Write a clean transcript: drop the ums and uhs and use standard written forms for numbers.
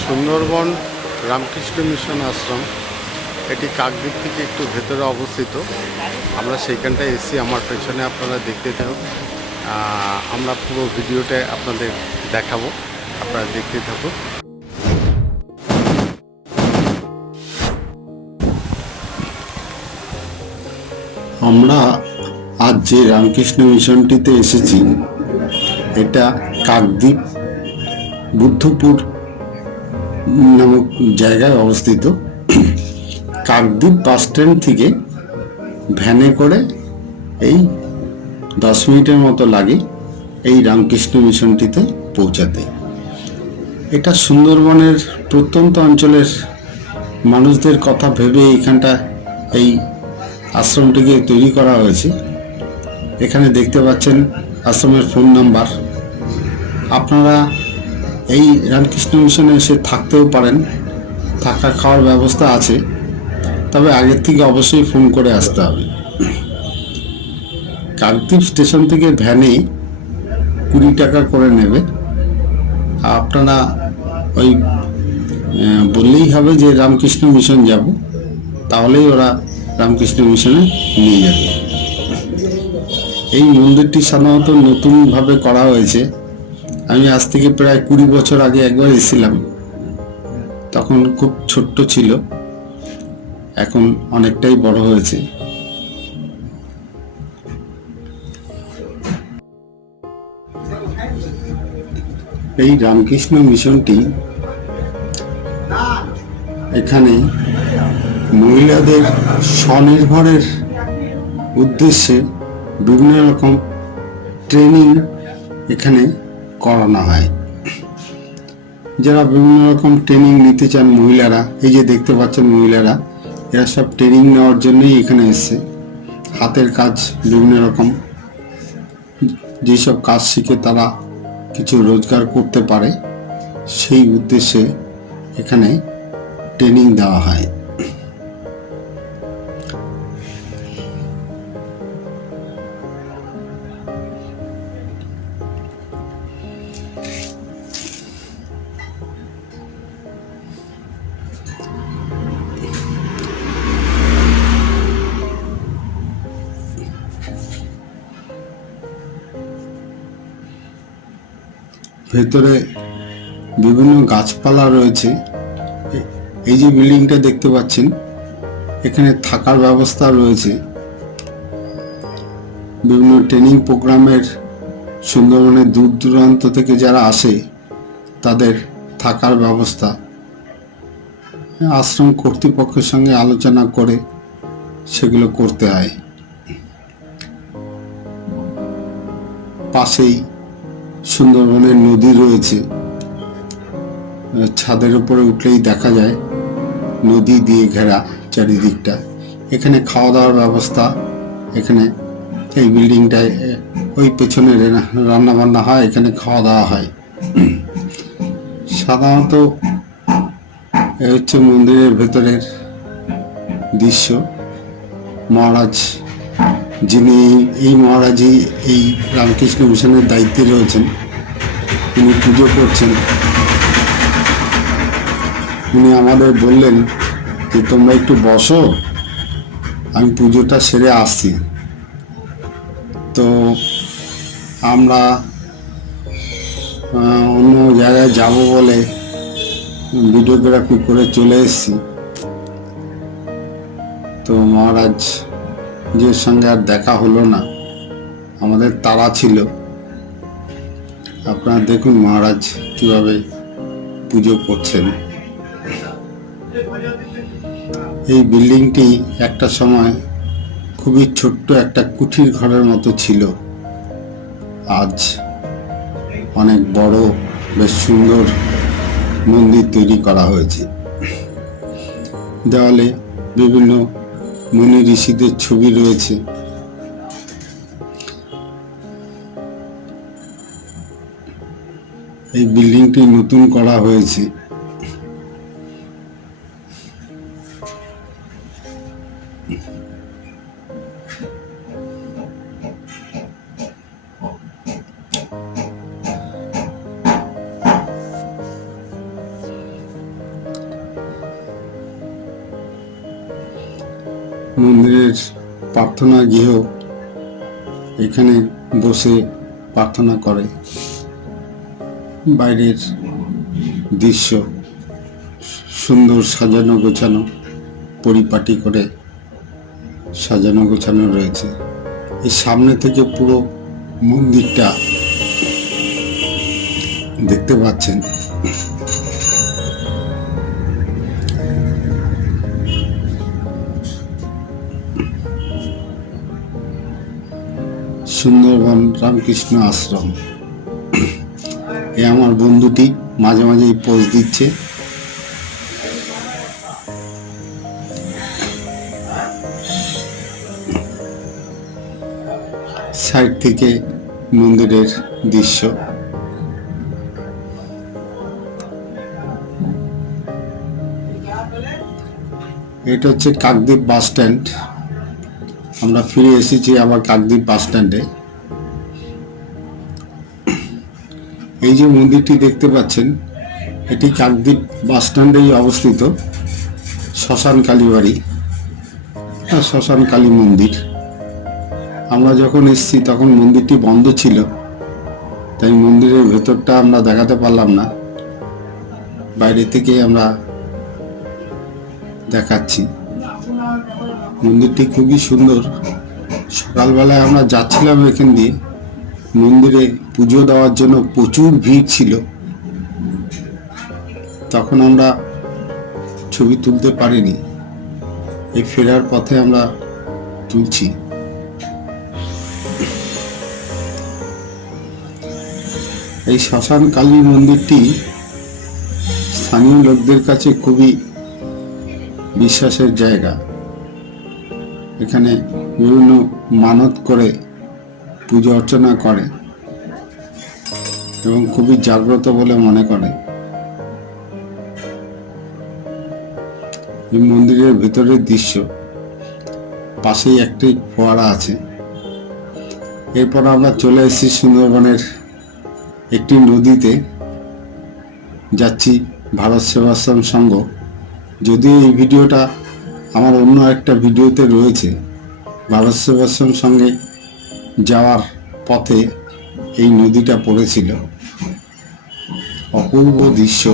Sundarban Ramakrishna mission আশ্রম এটি কাকদ্বীপ থেকে একটু ভেতরে অবস্থিত। আমরা সেইখানটায় এসেছি, আমার পেছনে আপনারা দেখতে থাকুন। আমরা পুরো ভিডিওটা আপনাদের দেখাবো, আপনারা দেখতে থাকুন। আমরা আজ যে রামকৃষ্ণ মিশনটিতে এসেছি এটা কাকদ্বীপ বুদ্ধপুর নামক জায়গায় অবস্থিত। কাকদ্বীপ বাস স্ট্যান্ড থেকে ভ্যানে করে এই 10 মিনিটের মতো লাগে এই রামকৃষ্ণ মিশনটিতে পৌঁছাতে। এটা সুন্দরবনের প্রত্যন্ত অঞ্চলের মানুষদের কথা ভেবে এখানটা এই আশ্রমটিকে তৈরি করা হয়েছে। এখানে দেখতে পাচ্ছেন আশ্রমের ফোন নাম্বার। আপনারা এই রামকৃষ্ণ মিশনে এসে থাকতেও পারেন, থাকা খাওয়ার ব্যবস্থা আছে, তবে আগের থেকে অবশ্যই ফোন করে আসতে হবে। কাকদ্বীপ স্টেশন থেকে ভ্যানে 20 টাকা করে নেবে। আপনারা ওই বললেই হবে যে রামকৃষ্ণ মিশন যাব, তাহলেই ওরা রামকৃষ্ণ মিশনে নিয়ে যাবে। এই মন্দিরটি সাধারণত নতুনভাবে করা হয়েছে। আমি আজ থেকে প্রায় 20 বছর আগে একবার এসেছিলাম, তখন খুব ছোট্ট ছিল, এখন অনেকটাই বড় হয়েছে। এই রামকৃষ্ণ মিশনটি এখানে মহিলাদের স্বনির্ভরের উদ্দেশ্যে বিভিন্ন রকম ট্রেনিং এখানে করানো হয়। যারা বিভিন্ন রকম ট্রেনিং নিতে চান মহিলারা, এই যে দেখতে পাচ্ছেন মহিলারা, এরা সব ট্রেনিং নেওয়ার জন্যই এখানে এসছে। হাতের কাজ বিভিন্ন রকম, যেসব কাজ শিখে তারা কিছু রোজগার করতে পারে, সেই উদ্দেশ্যে এখানে ট্রেনিং দেওয়া হয়। ভেতরে বিভিন্ন গাছপালা রয়েছে। এই যে বিল্ডিংটা দেখতে পাচ্ছেন, এখানে থাকার ব্যবস্থা রয়েছে। বিভিন্ন ট্রেনিং প্রোগ্রামের সুন্দরবনের দূর দূরান্ত থেকে যারা আসে তাদের থাকার ব্যবস্থা আশ্রম কর্তৃপক্ষের সঙ্গে আলোচনা করে সেগুলো করতে হয়। পাশেই সুন্দরবনের নদী রয়েছে, ছাদের উপরে উঠলেই দেখা যায় নদী দিয়ে ঘেরা চারিদিকটা। এখানে খাওয়া দাওয়ার ব্যবস্থা, এখানে এই বিল্ডিংটায় ওই পেছনে রান্না বান্না হয়, এখানে খাওয়া দাওয়া হয়। সাধারণত এ হচ্ছে মন্দিরের ভেতরের দৃশ্য। মহারাজ, যিনি এই মহারাজই এই রামকৃষ্ণ মিশনের দায়িত্বে রয়েছেন, তিনি পুজো করছেন। উনি আমাদের বললেন যে তোমরা একটু বসো, আমি পুজোটা সেরে আসছি। তো আমরা অন্য জায়গায় যাব বলে ভিডিওগ্রাফি করে চলে এসেছি। তো মহারাজ যে সঙ্গে আর দেখা হলো না, আমাদের তাড়া ছিল। আপনারা দেখুন মহারাজ কিভাবে পুজো করছেন। এই বিল্ডিংটি একটা সময় খুবই ছোট্ট একটা কুঠির ঘরের মতো ছিল, আজ অনেক বড়, বেশ সুন্দর মন্দির তৈরি করা হয়েছে। দেওয়ালে বিভিন্ন মুনি ঋষিদের ছবি রয়েছে। এই বিল্ডিংটি নতুন করা হয়েছে। মন্দিরের প্রার্থনা গৃহ, এখানে বসে প্রার্থনা করে। বাইরের দৃশ্য সুন্দর সাজানো গোছানো, পরিপাটি করে সাজানো গোছানো রয়েছে। এই সামনে থেকে পুরো মন্দিরটা দেখতে পাচ্ছেন। সুন্দরবন রামকৃষ্ণ আশ্রম। এ আমার বন্ধুটি মাঝে মাঝে পোস্ট দিচ্ছে। সাইড থেকে মন্দিরের দৃশ্য। এটা হচ্ছে কাকদ্বীপ বাস স্ট্যান্ড। আমরা ফিরে এসেছি আবার কাকদ্বীপ বাস স্ট্যান্ডে। এই যে মন্দিরটি দেখতে পাচ্ছেন, এটি কাকদ্বীপ বাস স্ট্যান্ডেই অবস্থিত। শ্মশান কালীবাড়ি আর শ্মশান কালী মন্দির। আমরা যখন এসেছি তখন মন্দিরটি বন্ধ ছিল, তাই মন্দিরের ভেতরটা আমরা দেখাতে পারলাম না। বাইরে থেকে আমরা দেখাচ্ছি। মন্দিরটি খুবই সুন্দর। সকালবেলায় আমরা যাচ্ছিলাম এখান দিয়ে, মন্দিরে পুজো দেওয়ার জন্য প্রচুর ভিড় ছিল। তখন আমরা ছবি তুলতে পারিনি, এই ফেরার পথে আমরা তুলছি। এই শ্মশান কালী মন্দিরটি স্থানীয় লোকদের কাছে খুবই বিশ্বাসের জায়গা। এখানে বিভিন্ন মানত করে পুজো অর্চনা করে এবং খুবই জাগ্রত বলে মনে করে। এই মন্দিরের ভিতরের দৃশ্য। পাশেই একটি ফোয়ারা আছে। এরপর আমরা চলে এসেছি সুন্দরবনের একটি নদীতে, যাচ্ছি ভারত সেবাশ্রম সংঘ। যদিও এই ভিডিওটা আমার অন্য একটা ভিডিওতে রয়েছে। ভারত সেবাশ্রম সঙ্গে যাওয়ার পথে এই নদীটা পড়েছিল। অপূর্ব দৃশ্য।